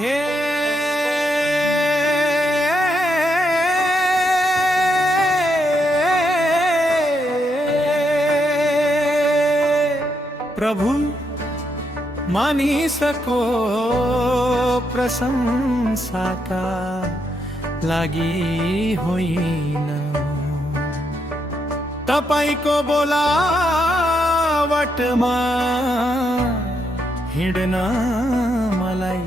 हे प्रभु मानिसको प्रशंसा का लागि होइन, तपाईको बोलावटमा हिँड्न मलाई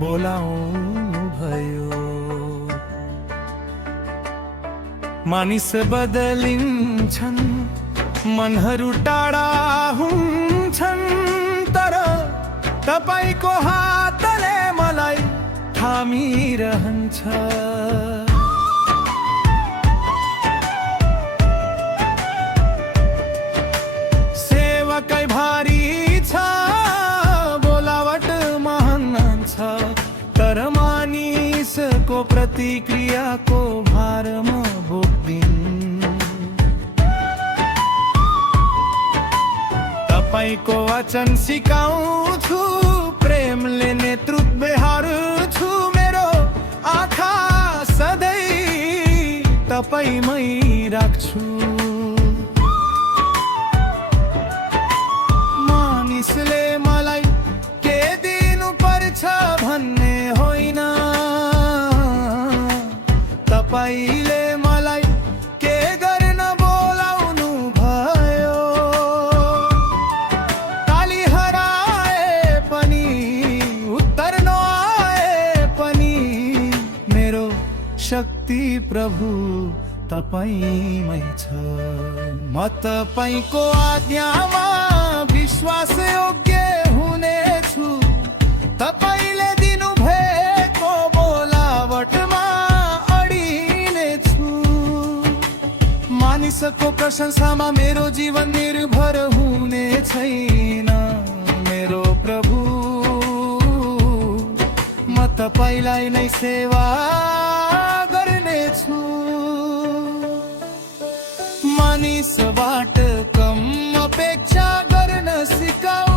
बोलाउनु भयो। मानिस बदलिन्छन्, मनहरू टाढा हुन्छन्, तर तपाईको हातले मलाई थामिरहन्छ। सेवाकै भारी छ, बोलावट महान छ, तर मानिसको प्रतिक्रियाको भार म बोक्दिन। तपाईको वचन सिकाउँछु, प्रेमले नेतृत्व बेहार्छु, मेरो आँखा सधैँ तपाईमै राख्छु। मानिसले मलाई के दिनु पर्छ भन्ने होइन, तपाईले मलाई के गर्न बोलाउनु भयो। काली हराए पनि, उत्तर नआए पनि, मेरो शक्ति प्रभु तपाईमै छ। म तपाईको आज्ञामा विश्वास योग्य हुनेछु, तपाईले दिनु भएको बोलावटमा अडिनेछु। मानिसको प्रशंसामा मेरो जीवन निर्भर हुने छैन, मेरो प्रभु म तपाईलाई नै सेवा गर्नेछु। मानिसबाट कम अपेक्षा गर्न सिकाऊ,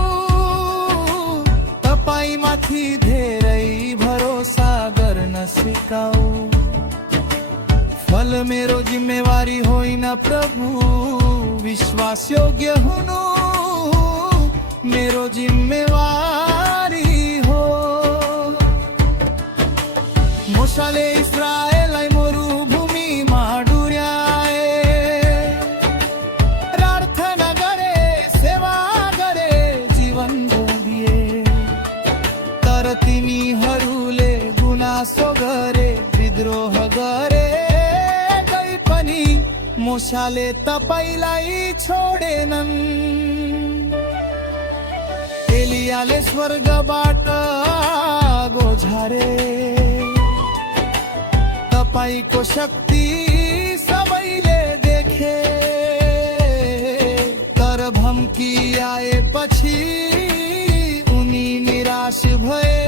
तपाईमाथि धेरै भरोसा गर्न सिकाऊ। फल मेरो जिम्मेवारी होइन प्रभु, विश्वास योग्य हुनु मेरो जिम्मेवारी हो। मूसाले इस्राएललाई मरुभूमिमा डुर्याए, प्रार्थना गरे, सेवा गरे, जीवन दिए, तर तिमीहरूले गुनासो गरे, विद्रोह गरे पनि मूसाले तपाईलाई छोडेनन्। एलियाले स्वर्गबाट आगो झारे, तपाईको शक्ति सबैले देखे, तर धम्की आएपछि उनी निराश भए।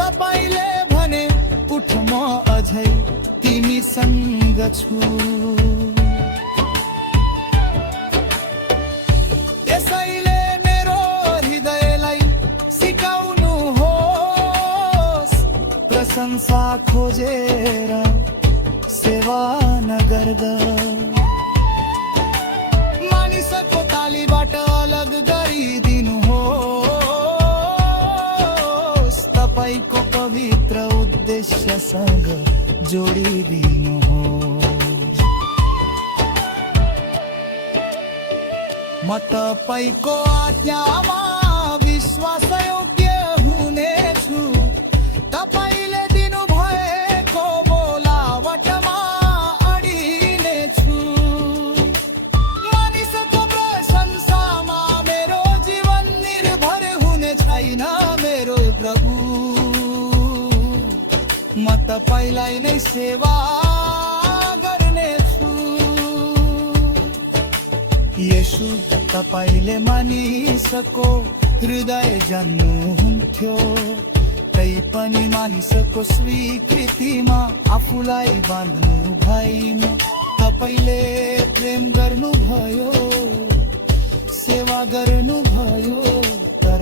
तपाईले भने उठ, म अझै तिमीसँग छु। त्यसैले मेरो हृदयलाई सिकाउनु होस्, प्रशंसा खोजेर सेवा नगर्दा। मानिसको तालीबाट अलग गरिदिनु होस्, तपाईको पवित्र उद्देश्यसँग जोडिदिनु हो। म तपाईको आज्ञामा विश्वास योग्य हुनेछु, तपाईले दिनु भएको बोलावटमा अडिनेछु। मानिसको प्रशंसामा मेरो जीवन निर्भर हुने छैन, मेरो प्रभु म तपाईलाई नै सेवा गर्नेछु। येशू तपाईले मानिसको हृदय जान्नुहुन्थ्यो, तैपनि मानिसको स्वीकृतिमा आफूलाई बाँध्नु भएन। तपाईले प्रेम गर्नुभयो, सेवा गर्नुभयो, तर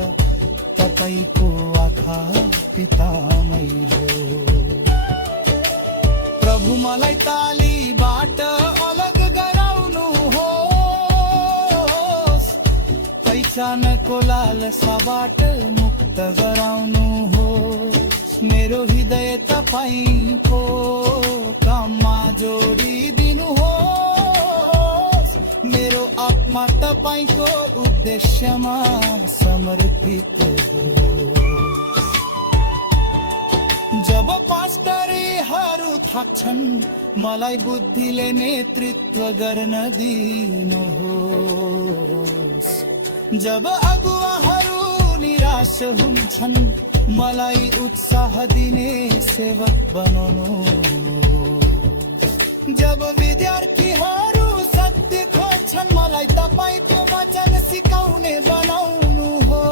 तपाईको आँखा पैसानको लालसाबाट मुक्त गराउनु हो मेरो हृदय तपाईको काममा जोडिदिनु हो मेरो आत्मा तपाईको उद्देश्यमा समर्पित हो जब पास्टरहरू थाक्छन् मलाई बुद्धिले नेतृत्व गर्न दिनुहोस् जब अगुवाहरू निराश हुन्छन् मलाई उत्साह दिने सेवक बनाउनु जब विद्यार्थीहरू सत्य खोज्छन् मलाई तपाईको वचन सिकाउने बनाउनु हो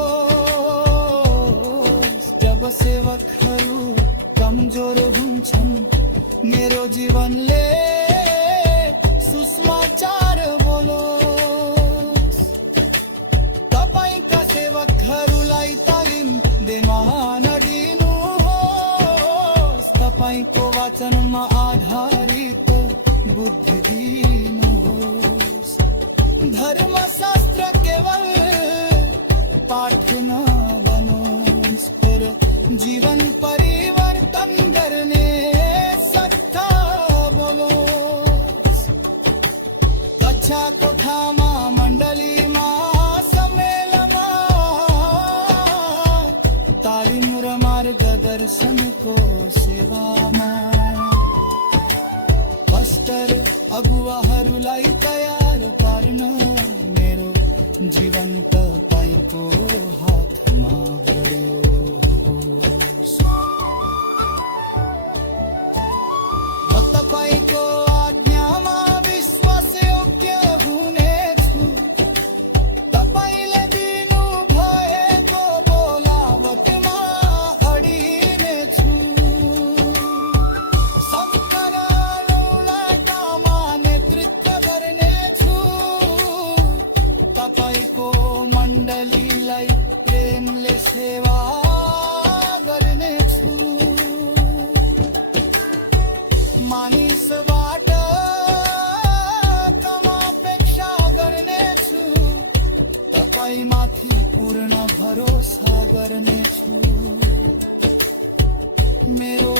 जब सेवकहरू कमजोर हुन्छन् मेरो जीवनले सुसमाचार बोलोस् तपाईका सेवकहरूलाई तालिम देमा नदिनुहोस् तपाईको वचनमा आधारित बुद्धि दिनुहोस् धर्मशास्त्र केवल पाठ नबनोस् तर जीवन परिवर्तन गर्ने सत्ता बोलोस् कक्षा कोठामा मण्डलीमा सम्मेलनमा तालिम र मार्गदर्शनको सेवामा पास्टर अगुवाहरूलाई तयार पार्न मेरो जीवन तपाईको हातमा बढ्यो म तपाईको आज्ञामा विश्वासयोग्य हुनेछु तपाईले दिनु भएको बोलावटमा अडिनेछु संस्कारौलाटामा नेतृत्व गर्नेछु तपाईको मण्डलीलाई प्रेमले सेवा गर्नेछु मानिसबाट कम अपेक्षा गर्नेछु तपाईमाथि पूर्ण भरोसा गर्नेछु मेरो